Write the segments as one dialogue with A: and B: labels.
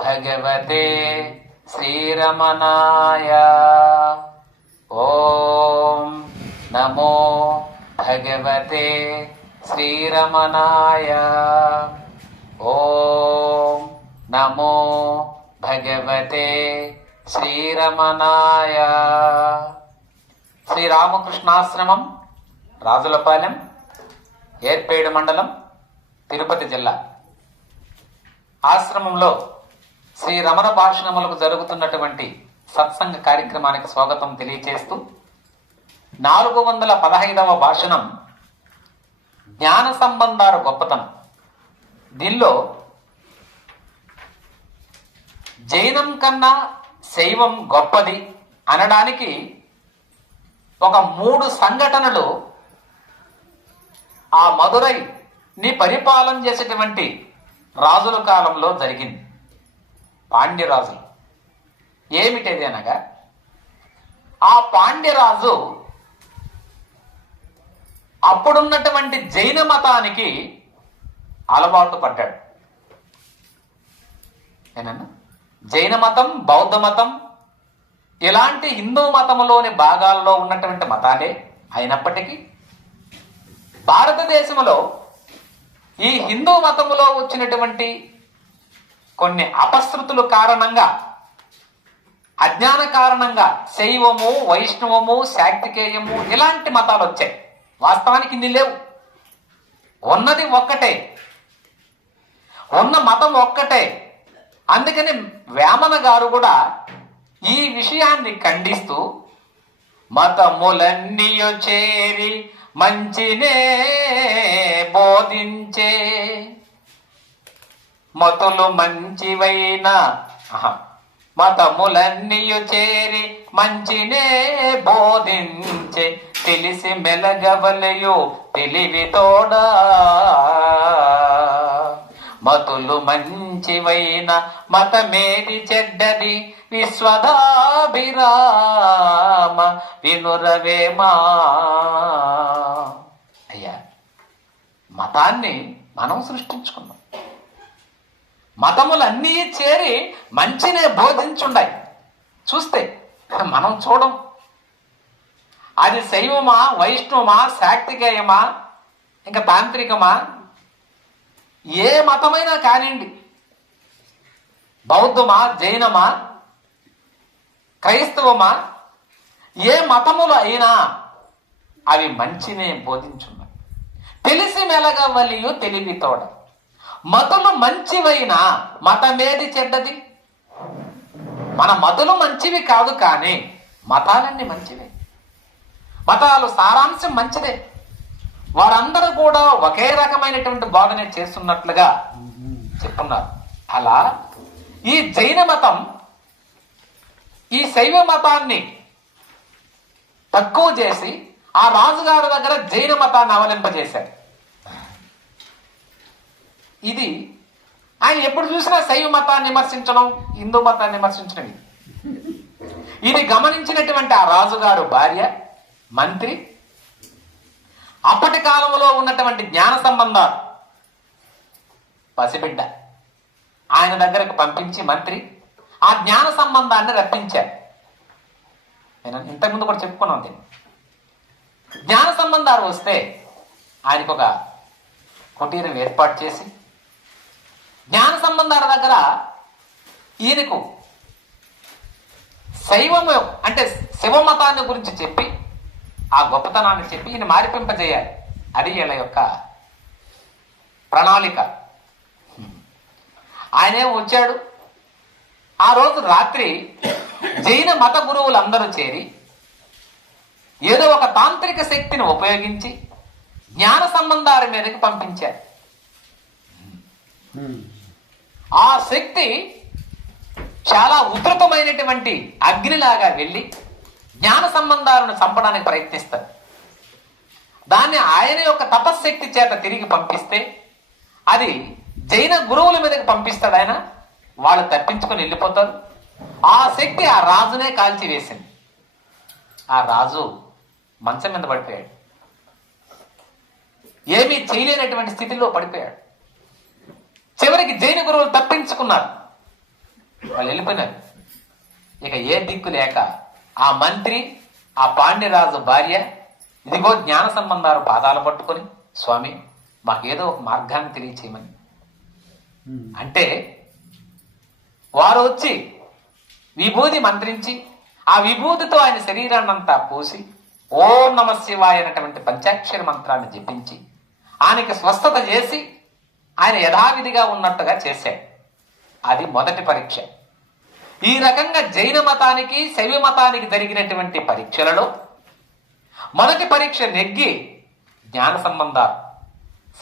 A: భగవతే శ్రీరమణాయ ఓం నమో భగవతే శ్రీరమణాయ ఓం నమో భగవతే శ్రీరమణాయ శ్రీరామకృష్ణాశ్రమం రాజులపాలెం ఏర్పేడు మండలం తిరుపతి జిల్లా ఆశ్రమంలో శ్రీ రమణ భాషణములకు జరుగుతున్నటువంటి సత్సంగ కార్యక్రమానికి స్వాగతం తెలియచేస్తూ నాలుగు వందల పదహైదవ భాషణం జ్ఞాన సంబంధాల గొప్పతనం. దీనిలో జైనం కన్నా శైవం గొప్పది అనడానికి ఒక మూడు సంఘటనలు ఆ మధురైని పరిపాలన చేసేటువంటి రాజుల కాలంలో జరిగింది. పాండ్యరాజులు. ఏమిటది అనగా ఆ పాండ్యరాజు అప్పుడున్నటువంటి జైన మతానికి అలవాటు పడ్డాడు. ఏనన్నా జైన మతం బౌద్ధ మతం ఇలాంటి హిందూ మతంలోని భాగాల్లో ఉన్నటువంటి మతాలే అయినప్పటికీ భారతదేశంలో ఈ హిందూ మతములో వచ్చినటువంటి కొన్ని అపశృతుల కారణంగా అజ్ఞాన కారణంగా శైవము వైష్ణవము శాక్తికేయము ఇలాంటి మతాలు వచ్చాయి. వాస్తవానికి ఇన్ని లేవు. ఉన్నది ఒక్కటే. ఉన్న మతం ఒక్కటే. అందుకని వేమన గారు కూడా ఈ విషయాన్ని ఖండిస్తూ మతములన్నీయో చేరి మంచినే బోధించే మతులు మంచివైన మతములన్నీయు చేరి మంచినే బోధించే తెలిసి మెలగవలయు తెలివి తోడా. మతులు మంచివైన మతమేది చెడ్డది విశ్వదాభిరామ వినురవేమా. మా మతాన్ని మనం సృష్టించుకున్నాం. మతములన్నీ చేరి మంచినే బోధించుండాయి. చూస్తే మనం చూడం. అది శైవమా వైష్ణవమా శాక్తికేయమా ఇంకా తాంత్రికమా? ఏ మతమైనా కానివ్వండి. బౌద్ధమా జైనమా క్రైస్తవమా ఏ మతములు అయినా అవి మంచినే బోధించున్నాయి. తెలిసి మెలగవలియు తెలివి తోడ. మతులు మంచివైన మతమేది చెడ్డది? మన మతులు మంచివి కాదు కానీ మతాలన్నీ మంచివే. మతాలు సారాంశం మంచిదే. వారందరూ కూడా ఒకే రకమైనటువంటి బోధన చేస్తున్నట్లుగా చెప్తున్నారు. అలా ఈ జైన మతం ఈ శైవ మతాన్ని తక్కువ చేసి ఆ రాజుగారి దగ్గర జైన మతాన్ని అవలింపజేశాడు ఇది ఆయన ఎప్పుడు చూసినా శైవ మతాన్ని విమర్శించడం హిందూ మతాన్ని విమర్శించడం ఇది. ఇది గమనించినటువంటి ఆ రాజుగారు భార్య మంత్రి అప్పటి కాలంలో ఉన్నటువంటి జ్ఞాన సంబంధాలు. పసిబిడ్డ. ఆయన దగ్గరకు పంపించి మంత్రి ఆ జ్ఞాన సంబంధాన్ని రప్పించారు. నేను ఇంతకుముందు కూడా చెప్పుకున్నాను దీన్ని. జ్ఞాన సంబంధాలు వస్తే ఆయనకు ఒక కుటీరం ఏర్పాటు చేసి జ్ఞాన సంబంధాల దగ్గర ఈయనకు శైవము అంటే శివమతాన్ని గురించి చెప్పి ఆ గొప్పతనాన్ని చెప్పి ఈయన మారిపింపజేయాలి. అది వీళ్ళ యొక్క ప్రణాళిక. ఆయనే వచ్చాడు. ఆ రోజు రాత్రి జైన మత గురువులందరూ చేరి ఏదో ఒక తాంత్రిక శక్తిని ఉపయోగించి జ్ఞాన సంబంధాల మీదకి పంపించారు. ఆ శక్తి చాలా ఉధృతమైనటువంటి అగ్నిలాగా వెళ్ళి జ్ఞాన సంబంధాలను చంపడానికి ప్రయత్నిస్తారు. దాన్ని ఆయన యొక్క తపశ్శక్తి చేత తిరిగి పంపిస్తే అది జైన గురువుల మీదకి పంపిస్తాడు ఆయన. వాళ్ళు తప్పించుకొని వెళ్ళిపోతారు. ఆ శక్తి ఆ రాజునే కాల్చి వేసింది ఆ రాజు మంచం మీద పడిపోయాడు. ఏమీ చేయలేనటువంటి స్థితిలో పడిపోయాడు. చివరికి జైన గురువులు తప్పించుకున్నారు. వాళ్ళు వెళ్ళిపోయినారు. ఇక ఏ దిక్కు లేక ఆ మంత్రి ఆ పాండ్యరాజు భార్య ఇదిగో జ్ఞాన సంబంధాలు పాదాలు పట్టుకొని స్వామి మాకేదో ఒక మార్గాన్ని తెలియచేయమని. అంటే వారు వచ్చి విభూది మంత్రించి ఆ విభూతితో ఆయన శరీరాన్నంతా పూసి ఓం నమ శివాయ అనేటువంటి పంచాక్షర మంత్రాన్ని జపించి ఆయనకి స్వస్థత చేసి ఆయన యథావిధిగా ఉన్నట్టుగా చేశాడు. అది మొదటి పరీక్ష. ఈ రకంగా జైన మతానికి శైవ మతానికి జరిగినటువంటి పరీక్షలలో మొదటి పరీక్ష నెగ్గి జ్ఞాన సంబంధాలు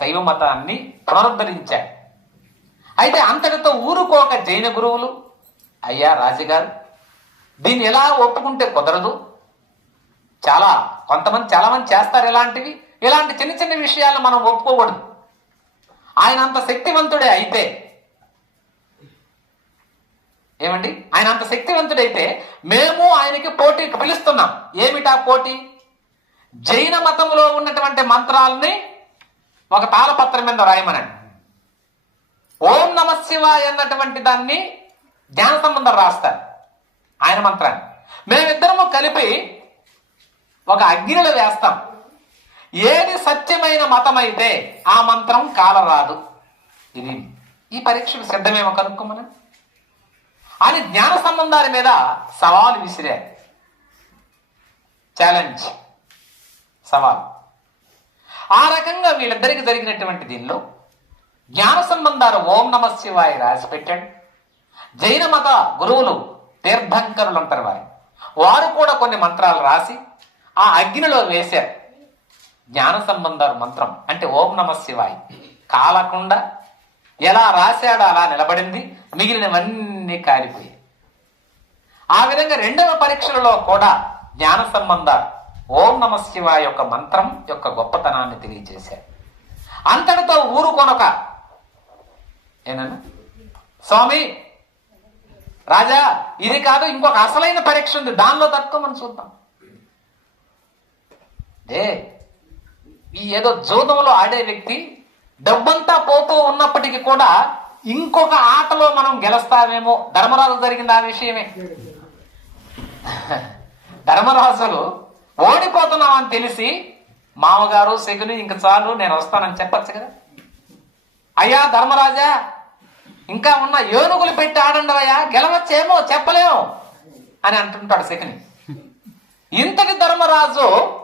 A: శైవ మతాన్ని పునరుద్ధరించాడు అయితే అంతటితో ఊరుకోక జైన గురువులు అయ్యా రాజుగారు దీన్ని ఎలా ఒప్పుకుంటే కుదరదు? చాలా కొంతమంది చాలా మంది చేస్తారు ఇలాంటివి. ఇలాంటి చిన్న చిన్న విషయాలు మనం ఒప్పుకోకూడదు. ఆయన అంత శక్తివంతుడే అయితే. ఏమండి? ఆయన అంత శక్తివంతుడైతే మేము ఆయనకి పోటీకి పిలుస్తున్నాం. ఏమిటా పోటీ? జైన మతంలో ఉన్నటువంటి మంత్రాలని ఒక తాళపత్రం మీద రాయమనండి. ఓం నమ శివాయ అన్నటువంటి దాన్ని జ్ఞాన సంబంధం రాస్తారు. ఆయన మంత్రాన్ని. మేమిద్దరము కలిపి ఒక అగ్నిలో వేస్తాం. ఏది సత్యమైన మతం అయితే ఆ మంత్రం కాలరాదు. ఇది ఈ పరీక్షకు సిద్ధమేమో కనుక్కోమని. అని జ్ఞాన సంబంధాల మీద సవాలు విసిరే ఛాలెంజ్ సవాల్. ఆ రకంగా వీళ్ళిద్దరికి జరిగినటువంటి దీనిలో జ్ఞాన సంబంధాలు ఓం నమ శివాయ రాసి పెట్టాడు. జైన మత గురువులు తీర్థంకరులు అంటారు వారి వారు కూడా కొన్ని మంత్రాలు రాసి ఆ అగ్నిలో వేశారు. జ్ఞాన సంబంధాలు మంత్రం. అంటే ఓం నమ శివాయ్. కాలకుండా ఎలా రాశాడో అలా నిలబడింది. మిగిలినవన్నీ కాలిపోయాయి. ఆ విధంగా రెండవ పరీక్షలలో కూడా జ్ఞాన సంబంధాలు ఓం నమ శివాయ యొక్క మంత్రం యొక్క గొప్పతనాన్ని తెలియజేశారు. అంతటితో ఊరు కొనక ఏనన్నా? స్వామి రాజా ఇది కాదు ఇంకొక అసలైన పరీక్ష ఉంది. దానిలో తట్టుకోమని చూద్దాం. ఏ ఈ ఏదో జూదంలో ఆడే వ్యక్తి డబ్బంతా పోతూ ఉన్నప్పటికీ కూడా ఇంకొక ఆటలో మనం గెలుస్తామేమో. ధర్మరాజు జరిగింది ఆ విషయమే. ధర్మరాజులు ఓడిపోతున్నామని తెలిసి మామగారు శకుని ఇంక చాలు నేను వస్తానని చెప్పచ్చు కదా. అయ్యా ధర్మరాజా ఇంకా ఉన్న ఏనుగులు పెట్టి ఆడండవయ్యా గెలవచ్చేమో చెప్పలేము అని అంటుంటాడు శకుని. ఇంతటి ధర్మరాజు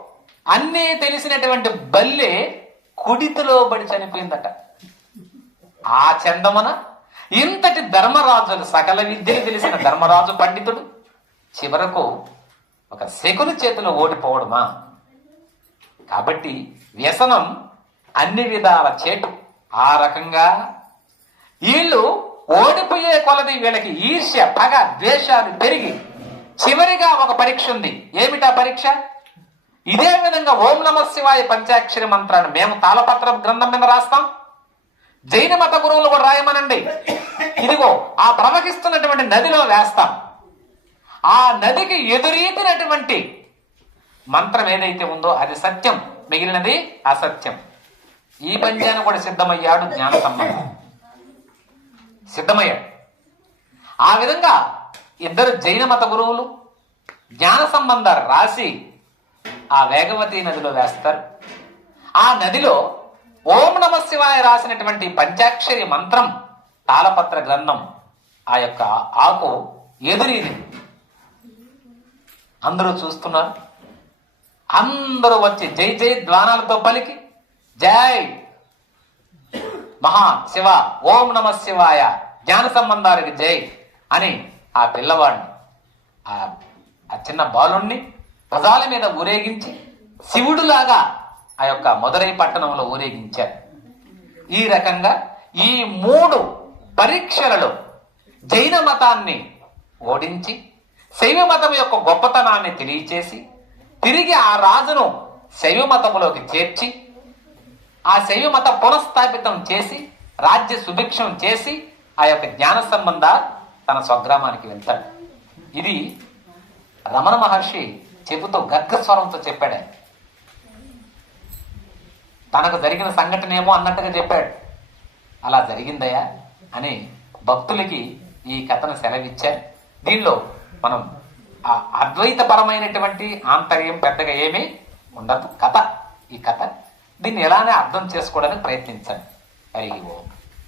A: అన్నీ తెలిసినటువంటి బల్లి కుడితిలో పడి చనిపోయిందట. ఆ చందమన ఇంతటి ధర్మరాజులు సకల విద్యలు తెలిసిన ధర్మరాజు పండితుడు చివరకు ఒక శకుని చేతిలో ఓడిపోవడమా? కాబట్టి వ్యసనం అన్ని విధాల చేటు. ఆ రకంగా వీళ్ళు ఓడిపోయే కొలది వీళ్ళకి ఈర్ష్య పగ ద్వేషాలు పెరిగి చివరిగా ఒక పరీక్ష ఉంది. ఏమిటా పరీక్ష? ఇదే విధంగా ఓం నమ శివాయ పంచాక్షరి మంత్రాన్ని మేము తాళపత్ర గ్రంథం మీద రాస్తాం. జైన మత గురువులు కూడా రాయమనండి. ఇదిగో ఆ ప్రవహిస్తున్నటువంటి నదిలో వేస్తాం. ఆ నదికి ఎదురీతినటువంటి మంత్రం ఏదైతే ఉందో అది సత్యం. మిగిలినది అసత్యం. ఈ పంచాన్ని కూడా సిద్ధమయ్యాడు జ్ఞాన సంబంధం. సిద్ధమయ్యాడు. ఆ విధంగా ఇద్దరు జైన మత గురువులు జ్ఞాన సంబంధాలు రాసి ఆ వేగవతి నదిలో వేస్తారు. ఆ నదిలో ఓం నమ శివాయ రాసినటువంటి పంచాక్షరి మంత్రం తాళపత్ర గ్రంథం ఆ యొక్క ఆకు ఎదురీది అందరూ చూస్తున్నారు. అందరూ వచ్చి జై జై ద్వానాలతో పలికి జై మహా శివ ఓం నమ శివాయ జ్ఞాన సంబంధానికి జై అని ఆ పిల్లవాడిని ఆ ఆ చిన్న బాలుణ్ణి రథాల మీద ఊరేగించి శివుడులాగా ఆ యొక్క మదురై పట్టణంలో ఊరేగించారు. ఈ రకంగా ఈ మూడు పరీక్షలలో జైన మతాన్ని ఓడించి శైవ మతం యొక్క గొప్పతనాన్ని తెలియచేసి తిరిగి ఆ రాజును శైవ మతంలోకి చేర్చి ఆ శైవ మత పునఃస్థాపితం చేసి రాజ్య సుభిక్షం చేసి ఆ యొక్క జ్ఞాన సంబంధ తన స్వగ్రామానికి వెళ్తాడు ఇది రమణ మహర్షి చెబుతూ గర్గస్వరంతో చెప్పాడు ఆయన. తనకు జరిగిన సంఘటన ఏమో అన్నట్టుగా చెప్పాడు. అలా జరిగిందయ్యా అని భక్తులకి ఈ కథను సెలవిచ్చారు. దీనిలో మనం ఆ అద్వైతపరమైనటువంటి ఆంతర్యం పెద్దగా ఏమీ ఉండదు. కథ ఈ కథ దీన్ని ఎలానే అర్థం చేసుకోవడానికి ప్రయత్నించండి. హరి ఓం.